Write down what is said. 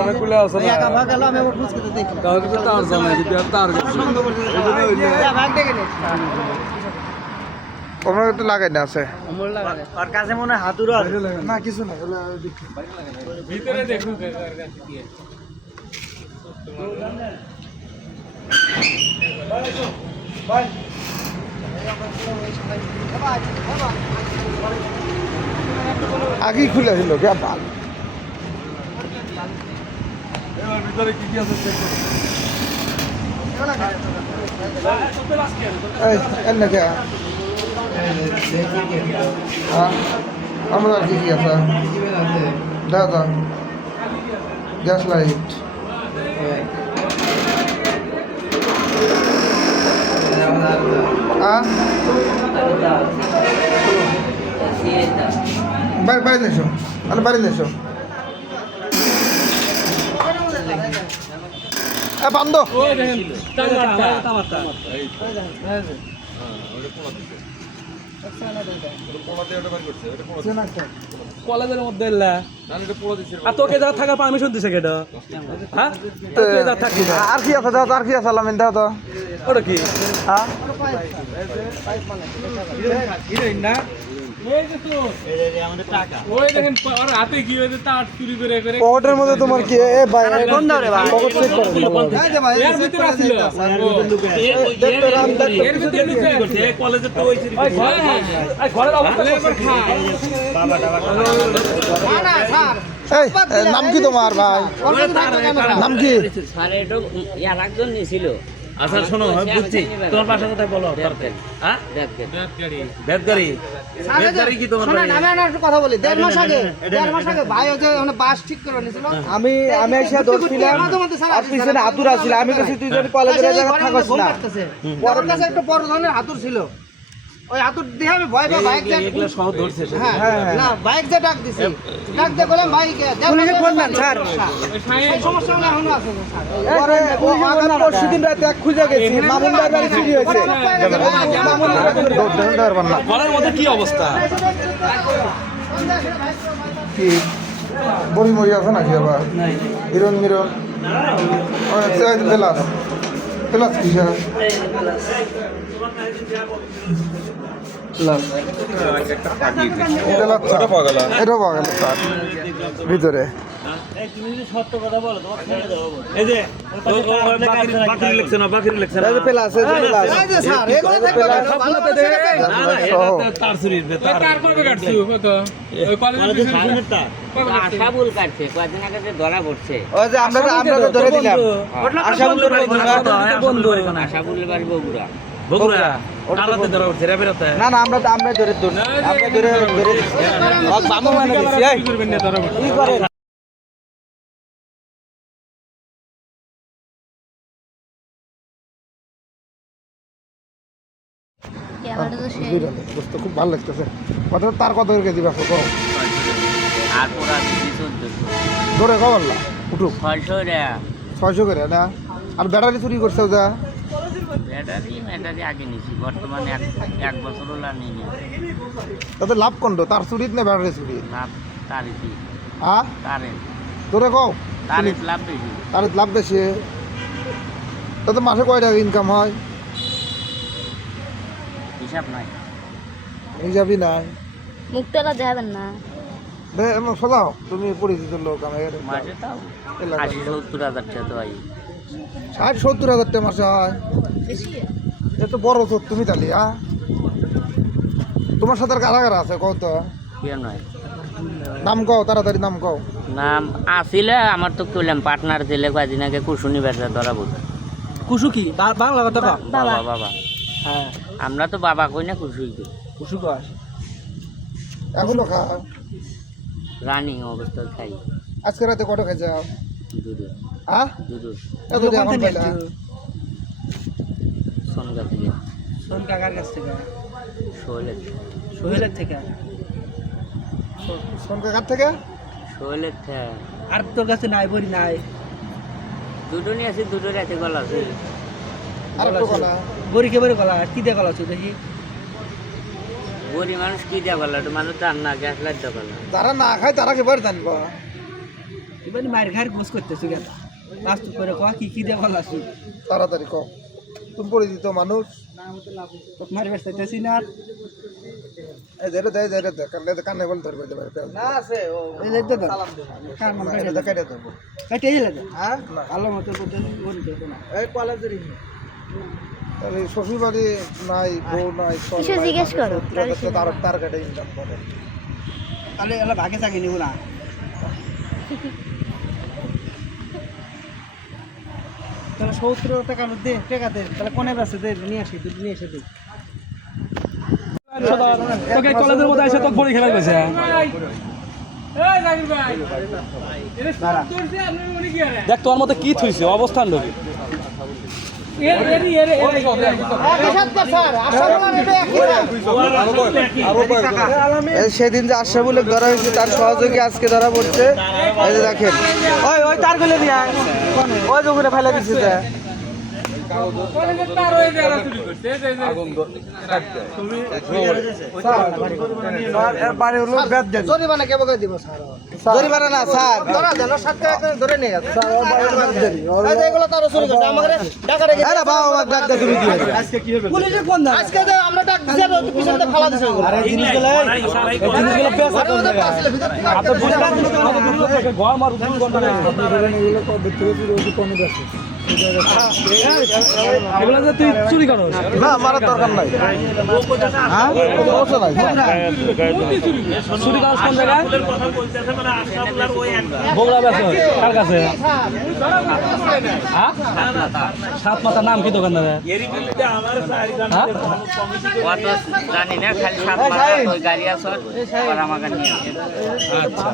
অনেকগুলো আছে তার জানাই তার ওমরা তো লাগাই না আছে আর কাছে মনে হয় হাতুড়ো আছে না কিছু না ভিতরে দেখুন আগেই খুলে দিল কে বাল ভিতরে কি কি আছে চেক করুন এই এনে কে আমরা কি কি আছে দাদা গ্যাস লাইট বাড়ি নেছো আর বাড়ি নেছো বন্ধ কলেজের মধ্যে আর তোকে যা থাকার পারমিশন দিছে কেটা হ্যাঁ আর কি আছে দাও আর কি আছে আলামিন দাও তো ওটা কি হ্যাঁ পকেটের মধ্যে তোমার কি এ ভাই পকেট চেক করো নাম কি তোমার ভাই নাম কি আচ্ছা শোনো বুঝছি তোমার বাসা কোথায় বলো হ্যাঁ বেদগাড়ি কি তোমার কথা বলি 1.5 মাস আগে ভাই হচ্ছে বাস ঠিক করে নিয়েছিল আমি এসে দৌড়ছিলাম আর পিছনে হাতুর আছিল আমি কাছে তুই যদি কলেজের জায়গা থাকস না ওর কাছে একটা বড় ধরনের হাতুর ছিল ওই হাতুর দিয়ে আমি ভয় পাই বাইক এগুলো সহ ধরছে হ্যাঁ না বাইক যে ডাক দিছি ডাক দিয়ে বললাম বাইক পুলিশে ফোন দেন স্যার এই সমস্যা না এখনো আছে স্যার পরে ও আগাম পরশুদিন রাতে এক খুঁজে গেছি মামুন ভাই বাড়ি চুরি হয়েছে ঘরের মধ্যে কি অবস্থা কি বড়ি মরি আছে নাকি আবার হিরণ মিরন প্লাস প্লাস কি এটা পাওয়া গেল ভিতরে আমরা ধরে দিলাম না না আমরা ধরে খুব ভালো লাগতেছে তার কত করে দিবা ধরে কবল্লা উঠুক 600 করে না আর ব্যাটারি চুরি করছে যা ব্যাটারি আগে নিছি বর্তমানে 1 বছর হলো নিয়ে তাতে লাভ কোনটো তার চুরিত না ব্যাটারি চুরি লাভ তারই হ্যাঁ কারেন্ট তোরে কও তারিফ লাভ বেশি তারিফ লাভ বেশি তাতে মাসে কয় টাকা ইনকাম হয় হিসাব নাই হিসাবই নাই মুখটা দেখাবেন না সদাও তুমি পরিচিত লোক মাসে তাও 80-70 হাজার টাকা তো হয় 60-70 হাজার টাকা মাসে হয় এত বড় তো তুমি তাহলে তোমার সাথে কারা কারা আছে কও তো কেন নয় নাম কও তাড়াতাড়ি নাম কও নাম আসিলে আমার তো কইলাম পার্টনার ছেলে কয়দিন আগে কুসুনি বেচা ধরা বলছে কুসু কি বাংলা কথা বাবা বাবা হ্যাঁ আমরা তো বাবা কই না কুসুই কই কুসু কয় এখনো খা রানিং অবস্থায় খাই আজকে রাতে কত খাই যাও দুধ দুধ এত এখন পাইলা সোনগা থেকে সোন কাকার কাছ থেকে সোহেলের থেকে সোন কাকার থেকে সোহেলের থেকে আর তোর কাছে নাই বড়ি নাই দুটো নিয়ে আসি দুটো রাতে গলা আছে আর একটু গলা বড়ি কে বড়ি গলা কি দিয়ে গলা আছে দেখি গরিব মানুষ কি দিয়ে গলা মানুষ তার না গ্যাস লাইট দিয়ে গলা যারা না খায় তারা কি বাড়ি জানবো এবার মায়ের ঘাড় গোস করতেছি গেল লাস্ট করে কয়া কি দিয়ে ভালো আসি তাড়াতাড়ি কম তুমি পরিচিত মানুষ মারি বেসতেছি না এই ধরে দেয় ধরে দেয় কানে বল ধরবে দেবে না আছে ও এই দেখতে দাও কার মন এটা দেখাই দেবো কাটে গেল হ্যাঁ আলো মতো বলতে বল করতে না এই কলেজ রে তাহলে শ্বশুর বাড়ি নাই বউ নাই সব কিছু জিজ্ঞেস করো, তার তার কাটে ইনকাম করে তাহলে এলা ভাগে থাকি নিব না তাহলে 70 টাকা দে টাকা দে তাহলে কোনে বেছে দে নিয়ে আসি তুই নিয়ে এসে দে তোকে কলেজের মধ্যে এসে তোকে বড়ি খেলা গেছে দেখ তোর মধ্যে কি থইছে অবস্থান লোক সেদিন যে আশরাফুল ধরা হয়েছে তার সহযোগী আজকে ধরা পড়ছে এই যে দেখেন ওই ওই তার গলে নিয়ে আয় ওই যে ওখানে ফেলে দিচ্ছে যে জরিমানা কেমন দিব জরিমানা না স্যার ধরা দেন 7 টাকা ধরে নিয়ে গেছে স্যার এগুলো তারও চুরি করছে আমাকে টাকা রেখে আরে বাবা আমাকে ডাক দে তুমি কি হয়েছে আজকে কি হবে পুলিশে ফোন দাও আজকে তো আমরা ডাক দিছি আর পিছনে ফালা দিছে আরে জিনিসগুলো পেছা কোন জায়গা আপনি বুঝলেন ঘর মার উঠুন কোনটা এগুলো কত ভিতরে চুরি কমে যাচ্ছে এগুলো যে তুই চুরি করস না মারার দরকার নাই হ্যাঁ সমস্যা নাই চুরি করস কোন জায়গায় বগুড়া বেশ কার কাছে হ্যাঁ সাত মাথার নাম কি দোকানদারের হ্যাঁ জানি না খালি সাত মাথা ওই গাড়ি আছে আর আমাকে নিয়ে আচ্ছা